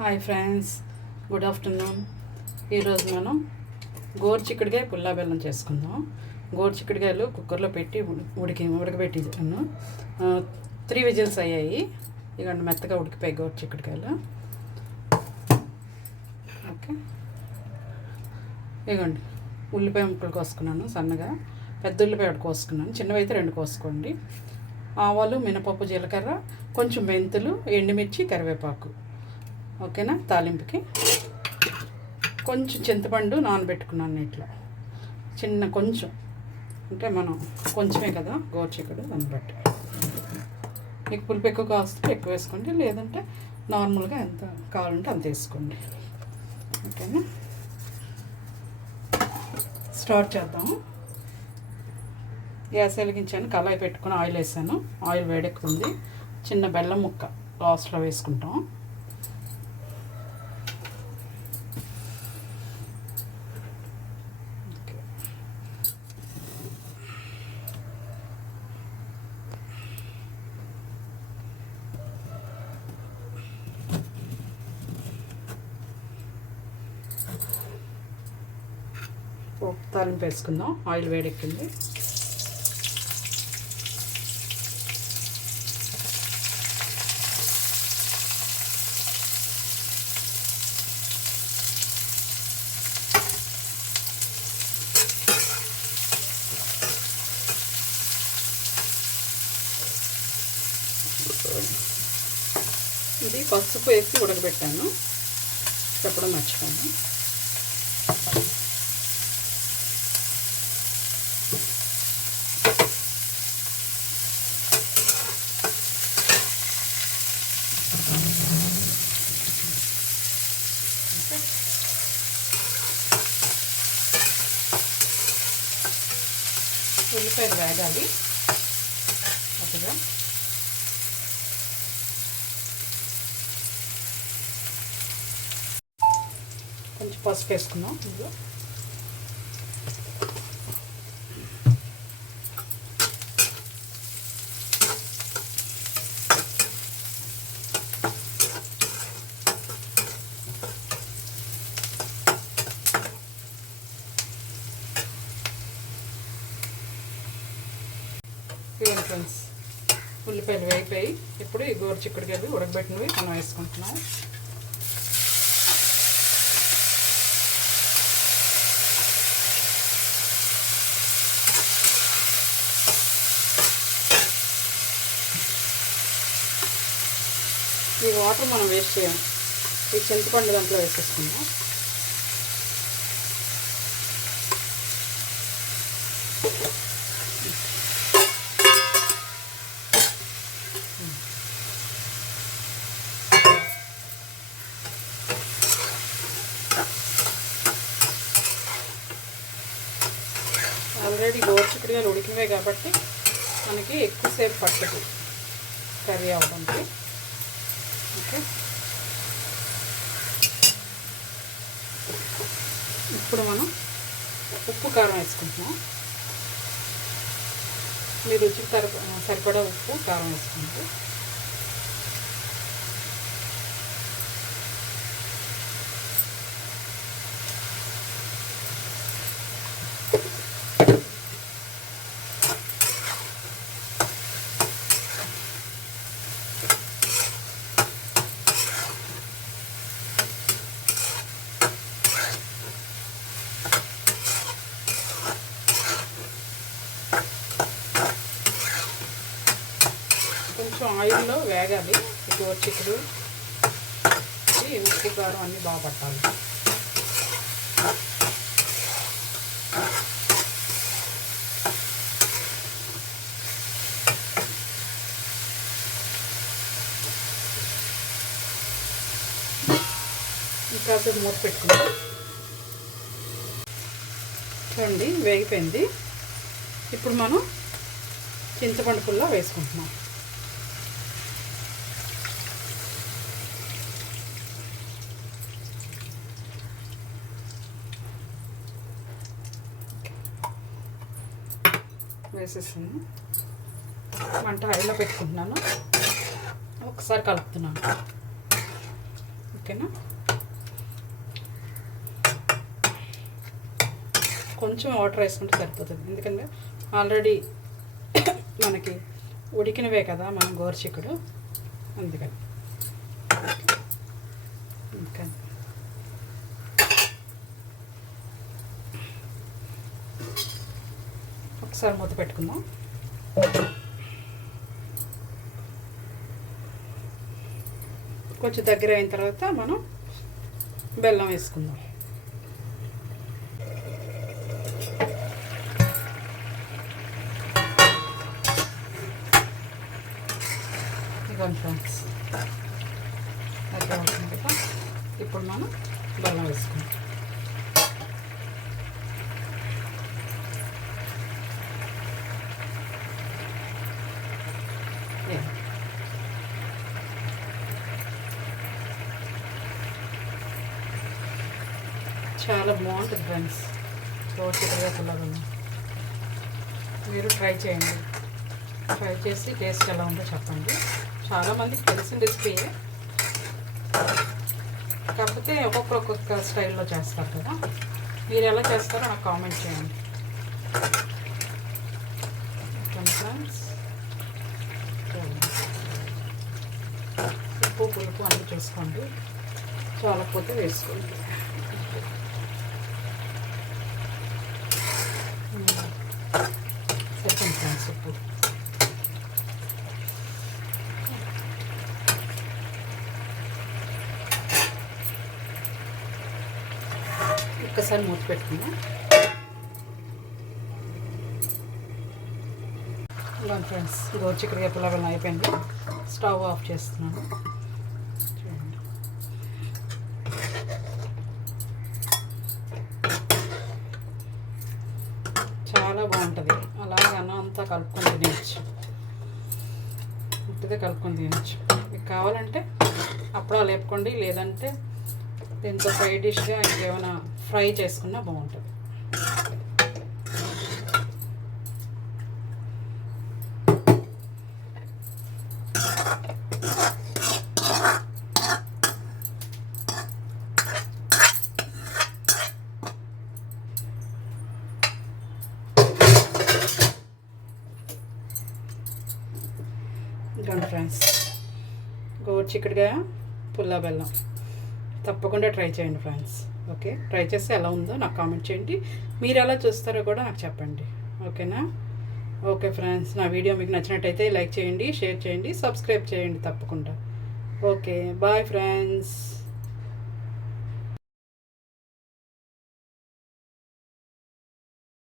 Hi friends, good afternoon. ఈరోజు మనం గోరుచిక్కుడుకాయ పుల్లా బెల్లం చేసుకుందాం. గోరుచిక్కుడుకాయలు కుక్కర్లో పెట్టి ఉడకబెట్టాను. 3 విజిల్స్ అయ్యాయి. ఇక మెత్తగా ఉడికిపోయాయి గోరుచిక్కుడుకాయలు. ఓకే, ఇగోండి ఉల్లిపాయ ముక్కలు కోసుకున్నాను సన్నగా. పెద్ద ఉల్లిపాయ ఒకటి కోసుకున్నాను, చిన్నవి అయితే 2 కోసుకోండి. ఆవాలు, మినపప్పు, జీలకర్ర, కొంచెం మెంతులు, ఎండుమిర్చి, కరివేపాకు. ఓకేనా. తాలింపుకి కొంచెం చింతపండు నానబెట్టుకున్నాను నీటిలో, కొంచెం అంటే మనం కొంచెమే కదా గోరుచిక్కుడు, దాన్ని బట్టి. మీకు పులుపు ఎక్కువ కావస్తే ఎక్కువ వేసుకోండి, లేదంటే నార్మల్గా ఎంత కావాలంటే అంత వేసుకోండి. ఓకేనా. స్టార్ట్ చేద్దాము. గ్యాస్ వెలిగించాను, కళాయి పెట్టుకుని ఆయిల్ వేసాను. ఆయిల్ వేడెక్కుతుంది. చిన్న బెల్లం ముక్క లాస్ట్లో వేసుకుంటాం. తాలింపు వేసుకుందాం. ఆయిల్ వేడెక్కింది. ఇది పసుపు వేసి ఉడకబెట్టాను, చెప్పడం మర్చిపోయాను. ఉల్లిపాయలు వేగాలి అదిగా. కొంచెం పసుపు వేసుకున్నాం ఇందులో. ఇవన్నీ ఫ్రెండ్స్, ఉల్లిపాయలు వేగిపోయి ఇప్పుడు ఈ గోరుచిక్కుడుకాయలు ఉడకబెట్టినవి మనం వేసుకుంటున్నాం. ఈ వాటర్ మనం వేస్ట్ చేయం, ఈ చింతపండు దాంట్లో వేసేసుకుందాం. ఆల్రెడీ గోరుచిక్కుడుకాయలు ఉడికినవే కాబట్టి మనకి ఎక్కువసేపు పట్టదు కర్రీ అవ్వడానికి. ఓకే, ఇప్పుడు మనం ఉప్పు కారం వేసుకుంటున్నాం. మీ రుచికి సరిపడా ఉప్పు కారం వేసుకుంటాం. కొంచెం ఆయిల్లో వేగాలి ఈ గోరుచిక్కుడు. ఉప్పు కారం అన్నీ బాగా పట్టాలి. ఇంకాసేపు మూత పెట్టుకుందాం. చూడండి వేగిపోయింది. ఇప్పుడు మనం చింతపండు పుల్ల వేసుకుంటున్నాం. వేసేసాను. మంట హైలో పెట్టుకుంటున్నాను. ఒకసారి కలుపుతున్నాను. ఓకేనా. కొంచెం వాటర్ వేసుకుంటే సరిపోతుంది, ఎందుకంటే ఆల్రెడీ మనకి ఉడికినవే కదా మనం గోరుచిక్కుడు, అందుకని. ఇంకా ఒకసారి మూత పెట్టుకుందాం. కొంచెం దగ్గర అయిన తర్వాత మనం బెల్లం వేసుకుందాం. ఇదిగోండి ఫ్రెండ్స్, దగ్గర అవుతుంది కదా. ఇప్పుడు మనం బెల్లం వేసుకుందాం. చాలా బాగుంటుంది ఫ్రెండ్స్ గోరుచిక్కుడుకాయ పులావ్. మీరు ట్రై చేయండి, ట్రై చేసి టేస్ట్ ఎలా ఉందో చెప్పండి. చాలామందికి తెలిసిన రెసిపీయే, కాకపోతే ఒక్కొక్క స్టైల్లో చేస్తారు కదా. మీరు ఎలా చేస్తారో నాకు కామెంట్ చేయండి ఫ్రెండ్స్. ఉప్పు పులుపు అన్నీ చూసుకోండి, చాలకపోతే వేసుకోండి. సరిపోయింది ఫ్రెండ్స్ ఉప్పు. ఒక్కసారి మూత పెట్టుకుందాం. ఇలా ఫ్రెండ్స్ గోరుచిక్కుడుకాయ పులావ్ అయిపోయింది. స్టవ్ ఆఫ్ చేస్తున్నాను. చూడండి, చాలా బాగుంటుంది. అలాగే అన్నం అంతా కలుపుకొని తినచ్చు, ఉట్టిదే కలుపుకొని తినచ్చు. మీకు కావాలంటే అప్పుడా లేపుకోండి, లేదంటే దీంతో సైడ్ డిష్గా ఇంకేమైనా ఫ్రై చేసుకున్నా బాగుంటుంది. ఇదిగోండి ఫ్రెండ్స్, గోరుచిక్కుడుకాయ పుల్ల బెల్లం తప్పకుండా ట్రై చేయండి ఫ్రెండ్స్. ఓకే, ట్రై చేస్తే ఎలా ఉందో నాకు కామెంట్ చేయండి. మీరు ఎలా చూస్తారో కూడా నాకు చెప్పండి, ఓకేనా. ఓకే ఫ్రెండ్స్, నా వీడియో మీకు నచ్చినట్టయితే లైక్ చేయండి, షేర్ చేయండి, సబ్స్క్రైబ్ చేయండి తప్పకుండా. Okay, bye friends.